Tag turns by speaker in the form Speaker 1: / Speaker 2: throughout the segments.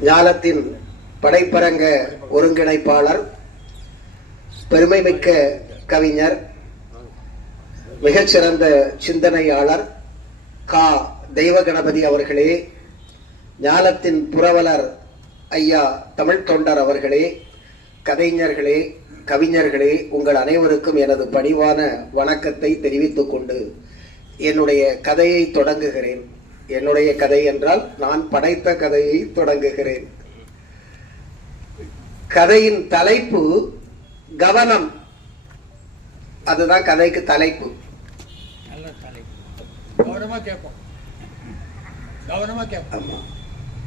Speaker 1: ஞாலத்தின் படைப்பரங்க ஒருங்கிணைப்பாளர் பெருமை மிக்க கவிஞர் மிகச்சிறந்த சிந்தனையாளர் கா. தெய்வ கணபதி அவர்களே ஞாலத்தின் புரவலர் ஐயா தமிழ் தொண்டர் அவர்களே கதைஞர்களே கவிஞர்களே உங்கள் அனைவருக்கும் எனது பணிவான வணக்கத்தை தெரிவித்துக் கொண்டு என்னுடைய கதையை தொடங்குகிறேன். என்னுடைய கதை என்றால் நான் படைத்த கதையை தொடங்குகிறேன். கதையின் தலைப்பு கவனம். அதுதான் கதைக்கு தலைப்பு.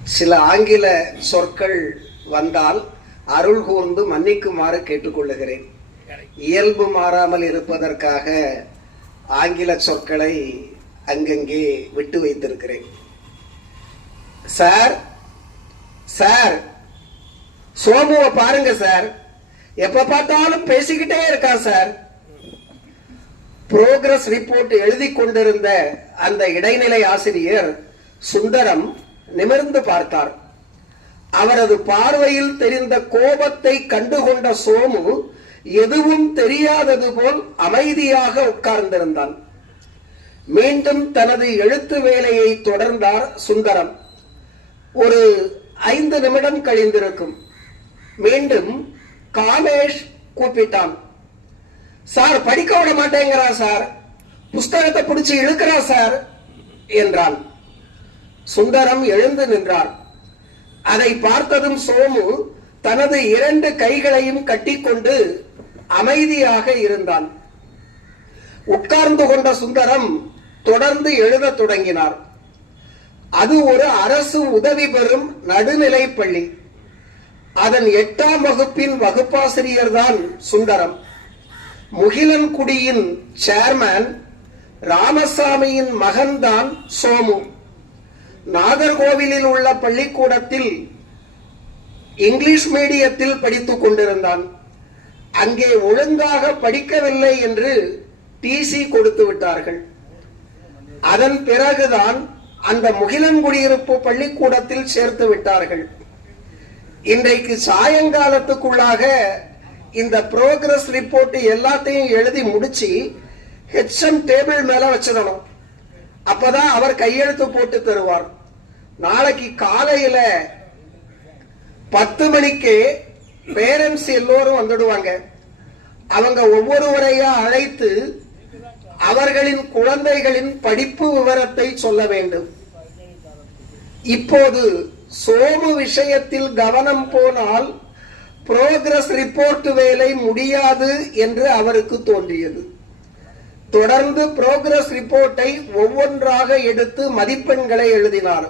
Speaker 1: சில ஆங்கில சொற்கள் வந்தால் அருள் கூர்ந்து மன்னிக்குமாறு கேட்டுக்கொள்ளுகிறேன். இயல்பு மாறாமல் இருப்பதற்காக ஆங்கில சொற்களை அங்கங்கே விட்டு வைத்திருக்கிறேன். சார் சார் சோமுவை பாருங்க சார். எப்ப பார்த்தாலும் பேசிக்கிட்டே இருக்கான் சார்? புரோகிரஸ் ரிப்போர்ட் எழுதி கொண்டிருந்த அந்த இடைநிலை ஆசிரியர் சுந்தரம் நிமிர்ந்து பார்த்தார். அவரது பார்வையில் தெரிந்த கோபத்தை கண்டுகொண்ட சோமு எதுவும் தெரியாதது போல் அமைதியாக உட்கார்ந்திருந்தான். மீண்டும் தனது எழுத்து வேலையை தொடர்ந்தார் சுந்தரம். ஒரு ஐந்து நிமிடம் கழிந்திருக்கும். மீண்டும் காமேஷ் கூப்பிட்டான். சார் படிக்க விட மாட்டேங்கிறா சார். புஸ்தகத்தை பிடிச்சி இழுக்கிறா சார் என்றான். சுந்தரம் எழுந்து நின்றார். அதை பார்த்ததும் சோமு தனது இரண்டு கைகளையும் கட்டிக்கொண்டு அமைதியாக இருந்தான். உட்கார்ந்து கொண்ட சுந்தரம் தொடர்ந்து எழுதத் தொடங்கினார். அது ஒரு அரசு உதவி பெறும் நடுநிலை பள்ளி. அதன் எட்டாம் வகுப்பின் வகுப்பாசிரியர் தான் சுந்தரம். முகிலன்குடியின் சேர்மேன் ராமசாமியின் மகன்தான் சோமு. நாகர்கோவிலில் உள்ள பள்ளிக்கூடத்தில் இங்கிலீஷ் மீடியத்தில் படித்துக் கொண்டிருந்தான். அங்கே ஒழுங்காக படிக்கவில்லை என்று டிசி கொடுத்து விட்டார்கள். அதன் பிறகுதான் அந்த முகிலங்குடியிருப்பு பள்ளிக்கூடத்தில் சேர்த்து விட்டார்கள். இன்றைக்கு சாயங்காலத்துக்குள்ளாக இந்த ப்ரோக்ரஸ் ரிப்போர்ட் எல்லாத்தையும் எழுதி முடிச்சு ஹெச்எம் டேபிள் மேல வச்சிடணும். அப்பதான் அவர் கையெழுத்து போட்டு தருவார். நாளைக்கு காலையில பத்து மணிக்கு பேரண்ட்ஸ் எல்லோரும் வந்துடுவாங்க. அவங்க ஒவ்வொருவரையா அழைத்து அவர்களின் குழந்தைகளின் படிப்பு விவரத்தை சொல்ல வேண்டும். இப்போது சோமு விஷயத்தில் கவனம் போனால் புரோகிரஸ் ரிப்போர்ட் வேலை முடியாது என்று அவருக்கு தோன்றியது. தொடர்ந்து புரோகிரஸ் ரிப்போர்ட்டை ஒவ்வொன்றாக எடுத்து மதிப்பெண்களை எழுதினார்.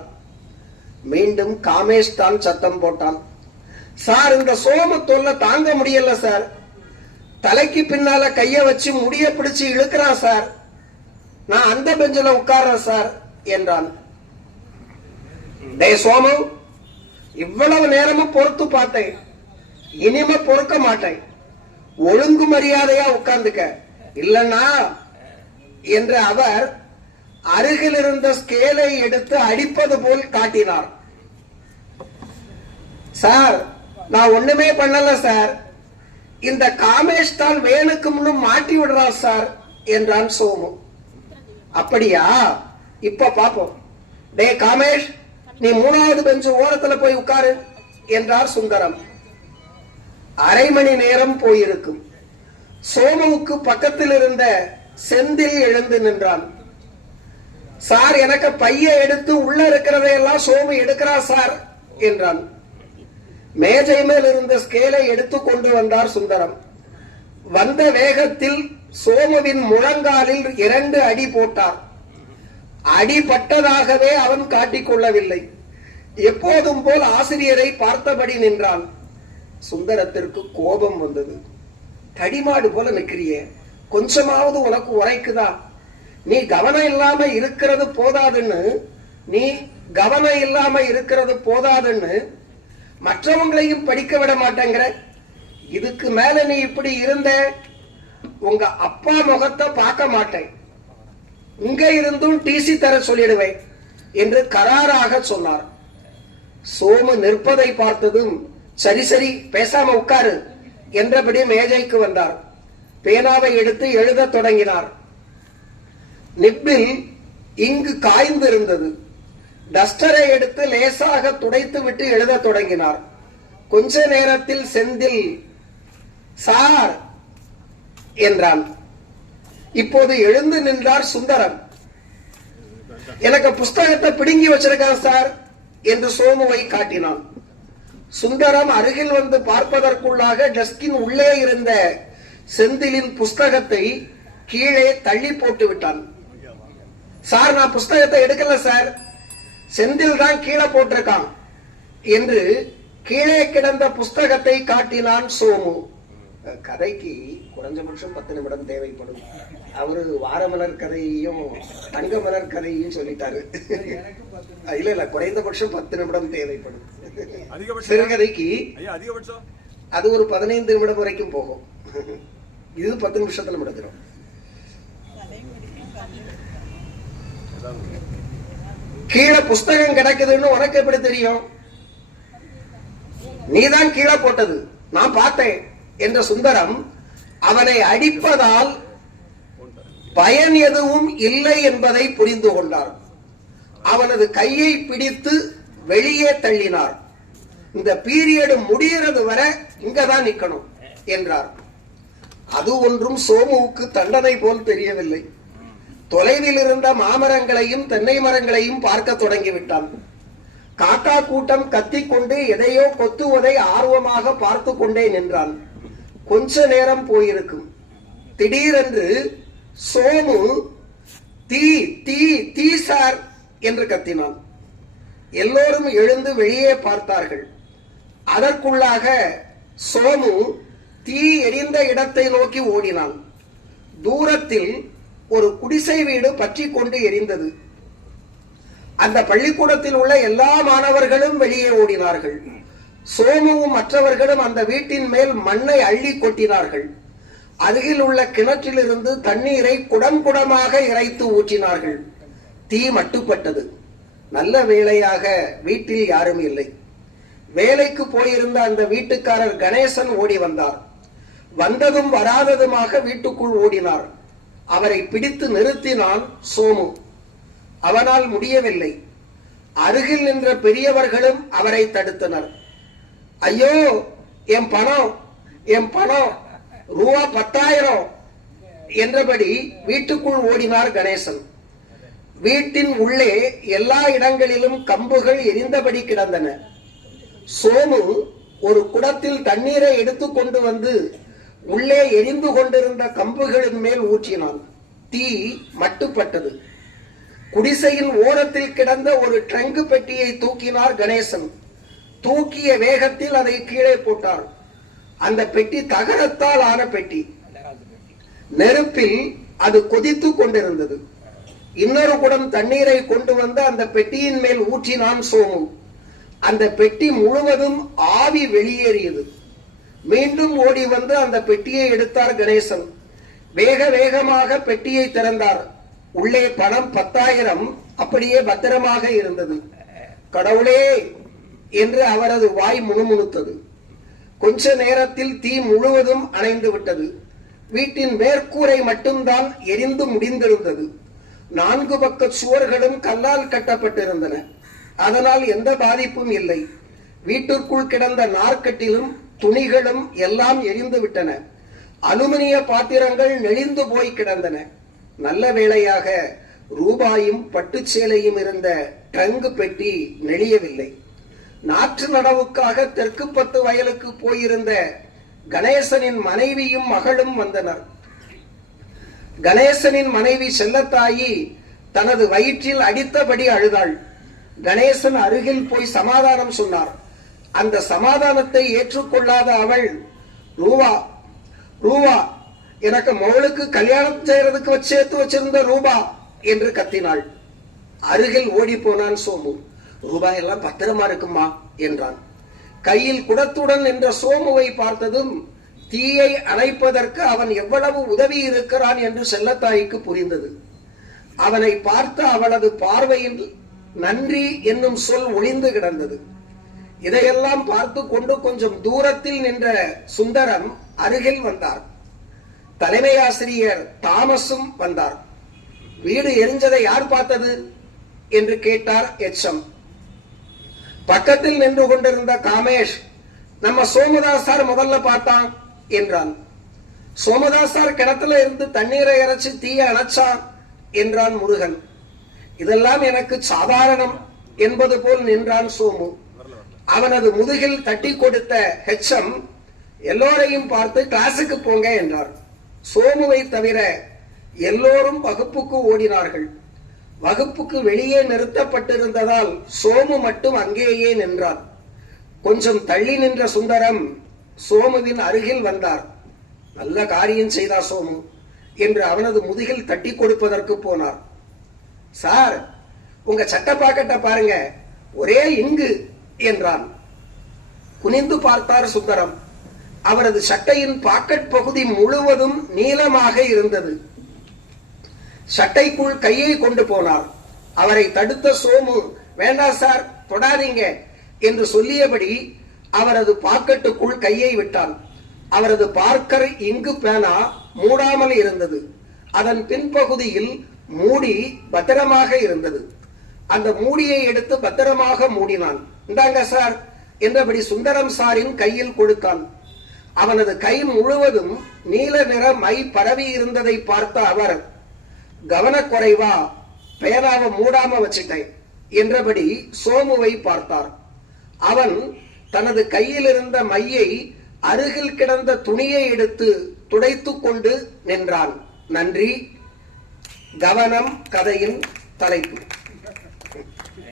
Speaker 1: மீண்டும் காமேஷ் தான் சத்தம் போட்டான். சார் இந்த சோம தொல்லை தாங்க முடியல சார். தலைக்கு பின்னால கைய வச்சு முடிய பிடிச்சு இழுக்கிறான் சார். நான் அந்த பெஞ்சில உட்கார்றேன் சார் என்றான். டே சோமு இவ்வளவு நேரமும் பொறுத்து பார்த்தேன். இனிமே பொறுக்க மாட்டேன். ஒழுங்கு மரியாதையா உட்கார்ந்துக்க. இல்லன்னா என்று அவர் அருகில் இருந்த ஸ்கேலை எடுத்து அடிப்பது போல் காட்டினார். சார் நான் ஒண்ணுமே பண்ணல சார். இந்த காமேஷ் தான் வேணுக்கு முன்னும் மாட்டி விடுறா சார் என்றான் சோமு. அப்படியா? இப்ப பாப்போம் டே காமேஷ் நீ மூணாவது பெஞ்சு ஓரத்துல போய் உட்காரு என்றார் சுந்தரம். அரை மணி நேரம் போயிருக்கும். சோமுவுக்கு பக்கத்தில் இருந்த செந்தில் எழுந்து நின்றான். சார் எனக்கு பைய எடுத்து உள்ள இருக்கிறதையெல்லாம் சோமு எடுக்கிறா சார் என்றான். மேஜை மேல் இருந்த ஸ்கேலை எடுத்து கொண்டு வந்தார் சுந்தரம். வந்த வேகத்தில் சோமுவின் முழங்காலில் இரண்டு அடி போட்டார். அடிபட்டதாகவே அவன் காட்டிக்கொள்ளவில்லை எப்போதும் போல் ஆசிரியரை பார்த்தபடி நின்றான். சுந்தரத்திற்கு கோபம் வந்தது. தடிமாடு போல நிற்கிறியே. கொஞ்சமாவது உனக்கு உரைக்குதா? நீ கவனம் இல்லாம இருக்கிறது போதாதுன்னு நீ கவனம் இல்லாம இருக்கிறது போதாதுன்னு மற்றவங்களையும் படிக்க விட மாட்டேங்கிற. இதுக்கு மேல நீ இப்படி இருந்த உங்க அப்பா முகத்தை பார்க்க மாட்டேன். இங்க இருந்தும் டிசி தர சொல்லிடுவேன் என்று கராராக சொன்னார். சோமு நிற்பதை பார்த்ததும் சரி சரி பேசாம உட்காரு என்றபடி மேஜைக்கு வந்தார். பேனாவை எடுத்து எழுதத் தொடங்கினார். நிப்பில் இங்கு காய்ந்திருந்தது. டஸ்டரை எடுத்து லேசாக துடைத்து விட்டு எழுதத் தொடங்கினார். கொஞ்ச நேரத்தில் செந்தில் சார் என்றான். இப்போது எழுந்து நின்றார் சுந்தரம். எனக்கு புஸ்தகத்தை பிடுங்கி வச்சிருக்கான் சார் என்று சோமுவை காட்டினான். சுந்தரம் அருகில் வந்து பார்ப்பதற்குள்ளாக டெஸ்கின் உள்ளே இருந்த செந்திலின் புஸ்தகத்தை கீழே தள்ளி போட்டு விட்டான் சார் நான் புஸ்தகத்தை எடுக்கல சார். செந்தில் தான் கீழே போட்டிருக்கான் என்று கீழே கிடந்த புஸ்தகத்தை காட்டினான் சோமு. கதைக்கு குறைஞ்சபட்சம் பத்து நிமிடம் தேவைப்படும். அவரு வாரமலர் கதையையும் தங்க மலர் கதையையும் சொல்லிட்டாரு. இல்ல இல்ல குறைந்தபட்சம் பத்து நிமிடம் தேவைப்படும்.
Speaker 2: அதிகபட்சம்?
Speaker 1: சிறுகதைக்கு அது ஒரு பதினைந்து நிமிடம் வரைக்கும் போகும். இது பத்து நிமிஷத்துல முடிஞ்சிடும். கீழே புஸ்தகம் கிடைக்குதுன்னு உனக்கு எப்படி தெரியும்? நீதான் கீழே போட்டது. நான் பார்த்தேன் என்ற சுந்தரம் அவனை அடிப்பதால் பயன் எதுவும் இல்லை என்பதை புரிந்து கொண்டார். அவனது கையை பிடித்து வெளியே தள்ளினார். இந்த பீரியடு முடிகிறது வரை இங்கதான் நிக்கணும் என்றார். அது ஒன்றும் சோமுவுக்கு தண்டனை போல் தெரியவில்லை. தொலைவில் இருந்த மாமரங்களையும் தென்னை மரங்களையும் பார்க்க தொடங்கிவிட்டான். காக்கா கூட்டம் கத்திக்கொண்டு எதையோ கொத்துவதை ஆர்வமாக பார்த்து கொண்டே நின்றான். கொஞ்ச நேரம் போயிருக்கும். திடீரென்று சோமு தீ தீ தீ சார் என்று கத்தினான். எல்லோரும் எழுந்து வெளியே பார்த்தார்கள். அதற்குள்ளாக சோமு தீ எரிந்த இடத்தை நோக்கி ஓடினான். தூரத்தில் ஒரு குடிசை வீடு பற்றி கொண்டு எரிந்தது. அந்த பள்ளிக்கூடத்தில் உள்ள எல்லா மாணவர்களும் வெளியே ஓடினார்கள். சோமுவும் மற்றவர்களும் அந்த வீட்டின் மேல் மண்ணை அள்ளி கொட்டினார்கள். அருகில் உள்ள கிணற்றிலிருந்து தண்ணீரை குடம் குடமாக இறைத்து ஊற்றினார்கள். தீ மட்டுப்பட்டது. நல்ல வேளையாக வீட்டில் யாரும் இல்லை. வேலைக்கு போயிருந்த அந்த வீட்டுக்காரர் கணேசன் ஓடி வந்தார். வந்ததும் வராததுமாக வீட்டுக்குள் ஓடினார். அவரை பிடித்து நிறுத்தினான் சோமு. அவனால் முடியவில்லை. அருகில் நின்ற பெரியவர்களும் அவரை தடுத்தனர். ஐயோ என் பணம் என் பணம் ரூபா பத்தாயிரம் என்றபடி வீட்டுக்குள் ஓடினார் கணேசன். வீட்டின் உள்ளே எல்லா இடங்களிலும் கம்புகள் எரிந்தபடி கிடந்தன. சோமு ஒரு குடத்தில் தண்ணீரை எடுத்து கொண்டு வந்து உள்ளே எரிந்து கொண்டிருந்த கம்புகளின் மேல் ஊற்றினான். தீ மட்டுப்பட்டது. குடிசையின் ஓரத்தில் கிடந்த ஒரு ட்ரங்கு பெட்டியை தூக்கினார் கணேசன். தூக்கிய வேகத்தில் அதை கீழே போட்டார். அந்த பெட்டி தகரத்தால் ஆன பெட்டி. நெருப்பில் அது கொதித்து கொண்டிருந்தது. இன்னொரு குடம் தண்ணீரை கொண்டு வந்து அந்த பெட்டியின் மேல் ஊற்றினான் சோமு அந்த பெட்டி முழுவதும் ஆவி வெளியேறியது. மீண்டும் ஓடி வந்து அந்த பெட்டியை எடுத்தார் கணேசன். வேக வேகமாக பெட்டியை திறந்தார். உள்ளே பணம் பத்தாயிரம் அப்படியே பத்திரமாக இருந்தது. கடவுளே! என்று அவரது வாய் முணுமுணுத்தது. கொஞ்ச நேரத்தில் தீ முழுவதும் அணைந்து விட்டது. வீட்டின் மேற்கூரை மட்டும்தான் எரிந்து முடிந்திருந்தது. நான்கு பக்க சுவர்களும் கல்லால் கட்டப்பட்டிருந்தன. அதனால் எந்த பாதிப்பும் இல்லை. வீட்டிற்குள் கிடந்த நார்க்கட்டிலும் துணிகளும் எல்லாம் எரிந்து விட்டன. அலுமினிய பாத்திரங்கள் நெளிந்து போய் கிடந்தன. நல்ல வேளையாக ரூபாயும் பட்டுச்சேலையும் இருந்த ட்ரங்கு பெட்டி நெளியவில்லை. நாற்று நடவுக்காக தெற்கு பத்து வயலுக்கு போயிருந்த கணேசனின் மனைவியும் மகளும் வந்தனர். கணேசனின் மனைவி செல்லத்தாயி தனது வயிற்றில் அடித்தபடி அழுதாள். கணேசன் அருகில் போய் சமாதானம் சொன்னார். அந்த சமாதானத்தை ஏற்றுக்கொள்ளாத அவள் ரூபா. ரூபா எனக்கு மகளுக்கு கல்யாணம் செய்யறதுக்கு வச்சு சேர்த்து வச்சிருந்த ரூபா என்று கத்தினாள். அருகில் ஓடி போனான் சோமு. ரூபாய் எல்லாம் பத்திரமா இருக்குமா? என்றான். கையில் குடத்துடன் நின்ற சோமுவை பார்த்ததும் தீயை அணைப்பதற்கு அவன் எவ்வளவு உதவி இருக்கிறான் என்று செல்லத்தாய்க்கு புரிந்தது. அவனை பார்த்த அவளது பார்வையில் நன்றி என்னும் சொல் ஒளிந்து கிடந்தது. இதையெல்லாம் பார்த்து கொண்டு கொஞ்சம் தூரத்தில் நின்ற சுந்தரம் அருகில் வந்தார். தலைமை ஆசிரியர் தாமஸும் வந்தார். வீடு எரிஞ்சதை யார் பார்த்தது? என்று கேட்டார் எச்சம் பக்கத்தில் நின்று கொண்டிருந்த காமேஷ் நம்ம சோமதாஸ் சார் முதல்ல பார்த்தான் என்றான். சோமதாஸ் சார் கிணத்துல இருந்து தண்ணீரை இறைச்சு தீய அணைச்சான் என்றான் முருகன். இதெல்லாம் எனக்கு சாதாரணம் என்பது போல் நின்றான் சோமு. அவனது முதுகில் தட்டி கொடுத்த ஹெச்எம் எல்லோரையும் பார்த்து கிளாஸுக்கு போங்க என்றார். சோமுவை தவிர எல்லோரும் வகுப்புக்கு ஓடினார்கள். வகுப்புக்கு வெளியே நிறுத்தப்பட்டிருந்ததால் சோமு மட்டும் அங்கேயே நின்றார். கொஞ்சம் தள்ளி நின்ற சுந்தரம் சோமுவின் அருகில் வந்தார். நல்ல காரியம் செய்தார் சோமு என்று அவனது முதுகில் தட்டி கொடுப்பதற்கு போனார். சார் உங்க சட்ட பாக்கெட்டை பாருங்க. ஒரே இங்கு. என்றான். குனிந்து பார்த்தார் சுந்தரம். அவரது சட்டையின் பாக்கெட் பகுதி முழுவதும் நீளமாக இருந்தது. சட்டைக்குள் கையை கொண்டு போனார். அவரை தடுத்த சோமு வேண்டாம் சார் தொடாதீங்க என்று சொல்லியபடி அவரது பாக்கெட்டுக்குள் கையை விட்டான். அவரது பார்க்கர் இங்கு பேனா மூடாமல் இருந்தது. அதன் பின்பகுதியில் மூடி பத்திரமாக இருந்தது. அந்த மூடியை எடுத்து பத்திரமாக மூடினான். இந்தாங்க சார் என்றபடி சுந்தரம் சாரின் கையில் கொடுத்தான். அவனது கை முழுவதும் நீல நிற மை பரவி இருந்ததை பார்த்த அவர் கவனக்குறைவா பேனாவை மூடாம வச்சிட்டேன் என்றபடி சோமுவை பார்த்தார். அவன் தனது கையில் இருந்த மையை அருகில் கிடந்த துணியை எடுத்து துடைத்து கொண்டு நின்றான். நன்றி. கவனம் கதையின் தலைப்பு.